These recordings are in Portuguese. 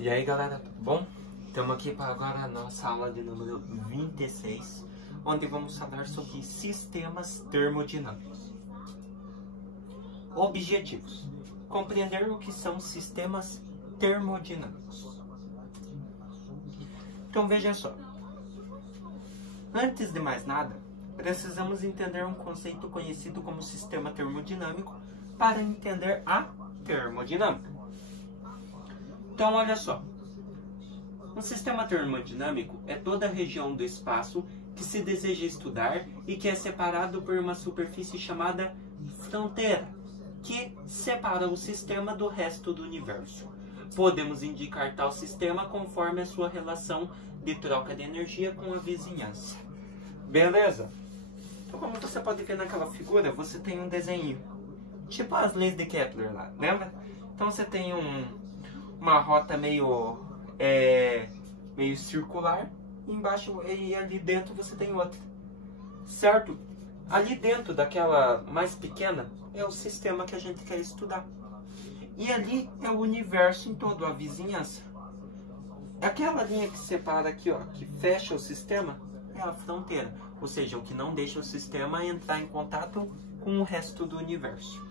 E aí galera, tudo bom? Estamos aqui para agora a nossa aula de número 26, onde vamos falar sobre sistemas termodinâmicos. Objetivos: compreender o que são sistemas termodinâmicos. Então veja só, antes de mais nada, precisamos entender um conceito conhecido como sistema termodinâmico para entender a termodinâmica. Então, olha só. Um sistema termodinâmico é toda a região do espaço que se deseja estudar e que é separado por uma superfície chamada fronteira, que separa o sistema do resto do universo. Podemos indicar tal sistema conforme a sua relação de troca de energia com a vizinhança. Beleza? Então, como você pode ver naquela figura, você tem um desenho, tipo as leis de Kepler lá, lembra? Então você tem uma rota meio circular, embaixo e ali dentro você tem outra, certo? Ali dentro daquela mais pequena é o sistema que a gente quer estudar, e ali é o universo em todo, a vizinhança. Aquela linha que separa aqui, ó, que fecha o sistema, é a fronteira, ou seja, o que não deixa o sistema entrar em contato com o resto do universo.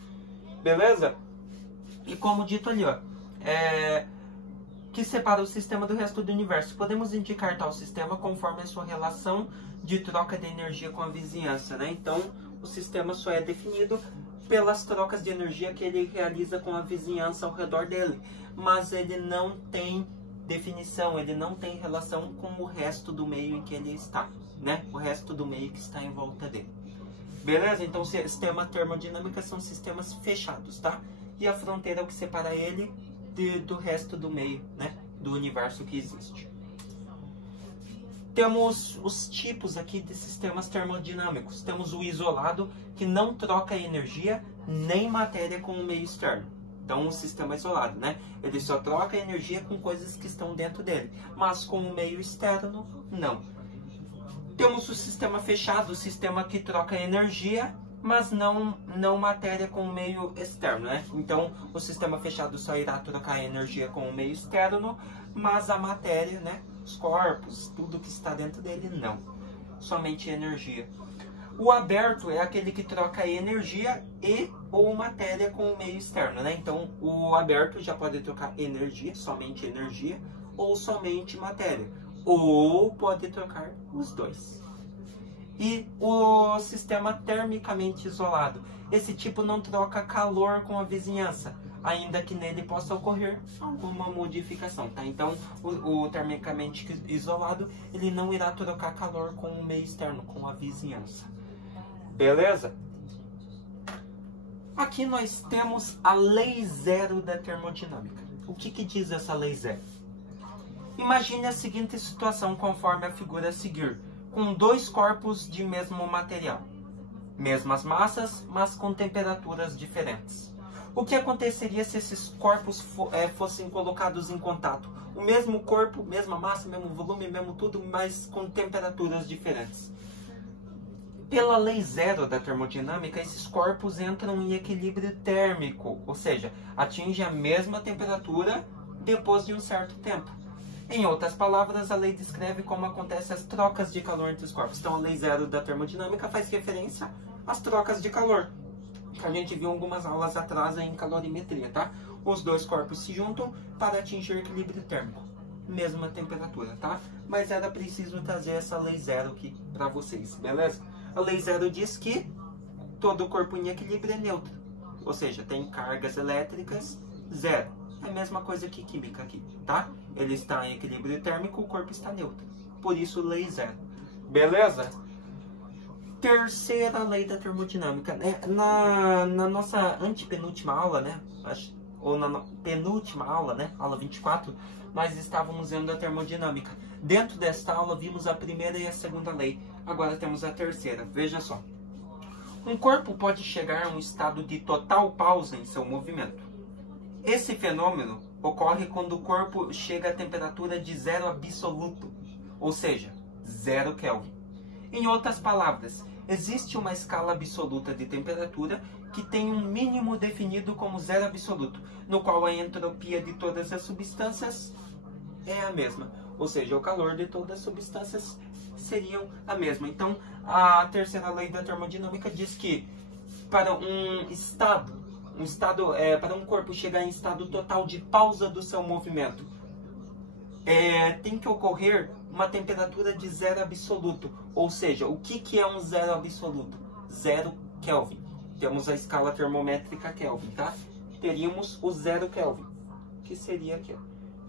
Beleza? E como dito ali, ó, que separa o sistema do resto do universo. Podemos indicar tal sistema conforme a sua relação de troca de energia com a vizinhança, né? Então, o sistema só é definido pelas trocas de energia que ele realiza com a vizinhança ao redor dele. Mas ele não tem definição, ele não tem relação com o resto do meio em que ele está, né? O resto do meio que está em volta dele. Beleza? Então, sistema termodinâmico são sistemas fechados, tá? E a fronteira é o que separa ele do resto do meio, né, do universo que existe. Temos os tipos aqui de sistemas termodinâmicos. Temos o isolado, que não troca energia nem matéria com o meio externo. Então, o sistema isolado, né? Ele só troca energia com coisas que estão dentro dele, mas com o meio externo, não. Temos o sistema fechado, o sistema que troca energia, mas não matéria com o meio externo, né? Então, o sistema fechado só irá trocar energia com o meio externo, mas a matéria, né? Os corpos, tudo que está dentro dele, não. Somente energia. O aberto é aquele que troca energia e ou matéria com o meio externo, né? Então, o aberto já pode trocar energia, somente energia, ou somente matéria. Ou pode trocar os dois. E o sistema termicamente isolado. Esse tipo não troca calor com a vizinhança, ainda que nele possa ocorrer alguma modificação, tá? Então, o termicamente isolado, ele não irá trocar calor com o meio externo, com a vizinhança. Beleza? Aqui nós temos a lei zero da termodinâmica. O que diz essa lei zero? Imagine a seguinte situação conforme a figura a seguir, com dois corpos de mesmo material, mesmas massas, mas com temperaturas diferentes. O que aconteceria se esses corpos fossem colocados em contato? O mesmo corpo, mesma massa, mesmo volume, mesmo tudo, mas com temperaturas diferentes. Pela lei zero da termodinâmica, esses corpos entram em equilíbrio térmico, ou seja, atingem a mesma temperatura depois de um certo tempo. Em outras palavras, a lei descreve como acontecem as trocas de calor entre os corpos. Então, a lei zero da termodinâmica faz referência às trocas de calor, que a gente viu algumas aulas atrás em calorimetria, tá? Os dois corpos se juntam para atingir o equilíbrio térmico, mesma temperatura, tá? Mas era preciso trazer essa lei zero aqui para vocês, beleza? A lei zero diz que todo corpo em equilíbrio é neutro, ou seja, tem cargas elétricas zero. É a mesma coisa que química aqui, tá? Ele está em equilíbrio térmico, o corpo está neutro. Por isso, lei zero. Beleza? Terceira lei da termodinâmica. Na nossa antepenúltima aula, né? Ou na penúltima aula, né? Aula 24, nós estávamos vendo a termodinâmica. Dentro desta aula, vimos a primeira e a segunda lei. Agora temos a terceira. Veja só. Um corpo pode chegar a um estado de total pausa em seu movimento. Esse fenômeno ocorre quando o corpo chega a temperatura de zero absoluto, ou seja, 0 Kelvin. Em outras palavras, existe uma escala absoluta de temperatura que tem um mínimo definido como zero absoluto, no qual a entropia de todas as substâncias é a mesma. Ou seja, o calor de todas as substâncias seriam a mesma. Então, a terceira lei da termodinâmica diz que para para um corpo chegar em estado total de pausa do seu movimento, tem que ocorrer uma temperatura de zero absoluto. Ou seja, o que é um zero absoluto? 0 Kelvin. Temos a escala termométrica Kelvin, tá? Teríamos o 0 Kelvin, que seria aqui.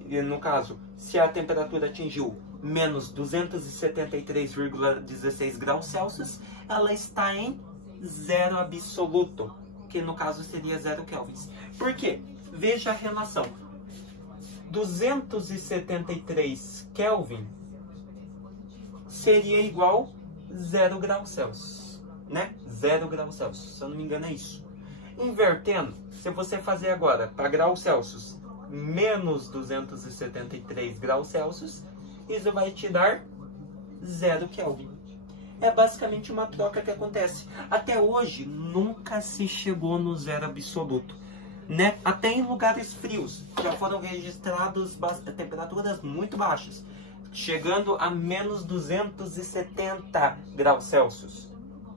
E no caso, se a temperatura atingiu menos 273,16 graus Celsius, ela está em zero absoluto, que no caso seria 0 Kelvin. Por quê? Veja a relação. 273 Kelvin seria igual 0 graus Celsius, né? 0 graus Celsius, se eu não me engano é isso. Invertendo, se você fazer agora para graus Celsius menos 273 graus Celsius, isso vai te dar 0 Kelvin. É basicamente uma troca que acontece. Até hoje, nunca se chegou no zero absoluto, né? Até em lugares frios já foram registradas temperaturas muito baixas, chegando a menos 270 graus Celsius,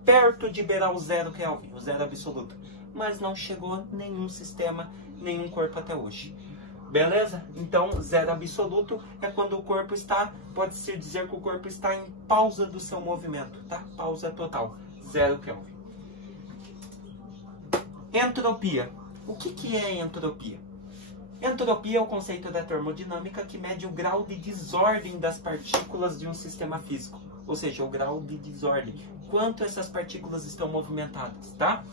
perto de beirar o 0 Kelvin, o zero absoluto. Mas não chegou nenhum sistema, nenhum corpo até hoje. Beleza? Então, zero absoluto é quando o corpo está, pode-se dizer que o corpo está em pausa do seu movimento, tá? Pausa total, 0 Kelvin. Entropia. O que é entropia? Entropia é o conceito da termodinâmica que mede o grau de desordem das partículas de um sistema físico. Ou seja, o grau de desordem. Quanto essas partículas estão movimentadas, tá?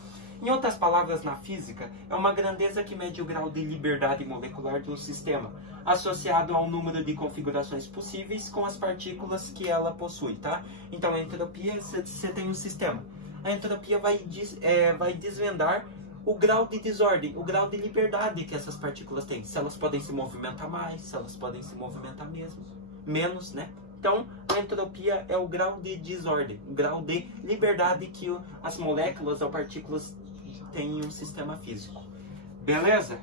Em outras palavras, na física, é uma grandeza que mede o grau de liberdade molecular de um sistema, associado ao número de configurações possíveis com as partículas que ela possui, tá? Então, a entropia, você tem um sistema. A entropia vai desvendar o grau de desordem, o grau de liberdade que essas partículas têm. Se elas podem se movimentar mais, se elas podem se movimentar menos, né? Então, a entropia é o grau de desordem, o grau de liberdade que as moléculas ou partículas têm em um sistema físico. Beleza?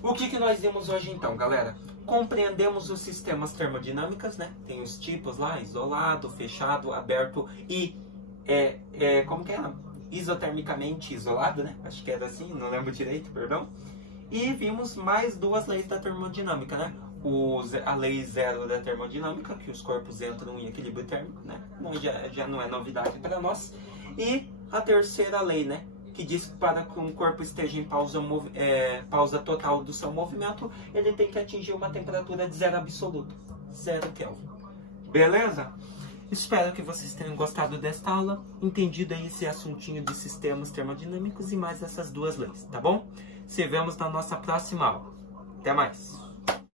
O que nós vimos hoje então, galera? Compreendemos os sistemas termodinâmicos, né? Tem os tipos lá, isolado, fechado, aberto e como que é? Isotermicamente isolado, né? Acho que era assim, não lembro direito, perdão. E vimos mais duas leis da termodinâmica, né? A lei zero da termodinâmica, que os corpos entram em equilíbrio térmico, né? Já não é novidade para nós. E a terceira lei, né? Que diz que para que um corpo esteja em pausa total do seu movimento, ele tem que atingir uma temperatura de zero absoluto, 0 Kelvin. Beleza? Espero que vocês tenham gostado desta aula, entendido aí esse assuntinho de sistemas termodinâmicos e mais essas duas leis, tá bom? Se vemos na nossa próxima aula. Até mais!